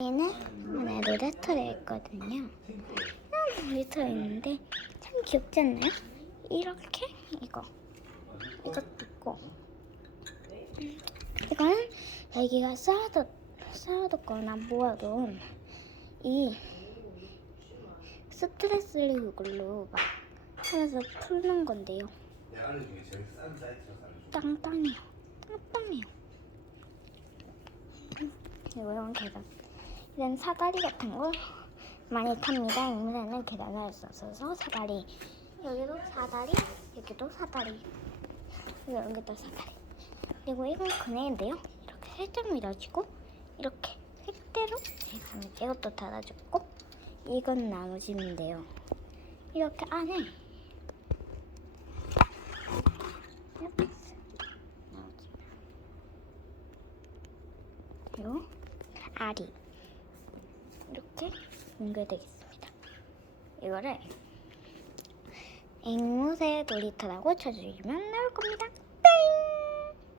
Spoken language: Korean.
얘는 안에 놀이터를 있거든요. 음, 놀이터 있는데 참 귀엽지 않나요? 이렇게 이거 이것도 있고 음, 이거는 자기가 쌓아뒀 쌓아뒀거나 모아둔 이 스트레스를 이걸로 막 하면서 푸는 건데요. 땅땅해요. 음, 그리고 이런 계단. 이런 사다리 같은 거 많이 탑니다. 이번에는 계단을 써서 사다리. 여기도 사다리, 여기도 사다리. 여기도 사다리. 그리고 이건 그네인데요. 이렇게 살짝 밀어주고 이렇게 색대로 제가 이것도 달아줬고 이건 나머지인데요. 이렇게 안에 알이 이렇게 연결되겠습니다. 이거를 앵무새 놀이터라고 쳐주시면 나올 겁니다. 땡!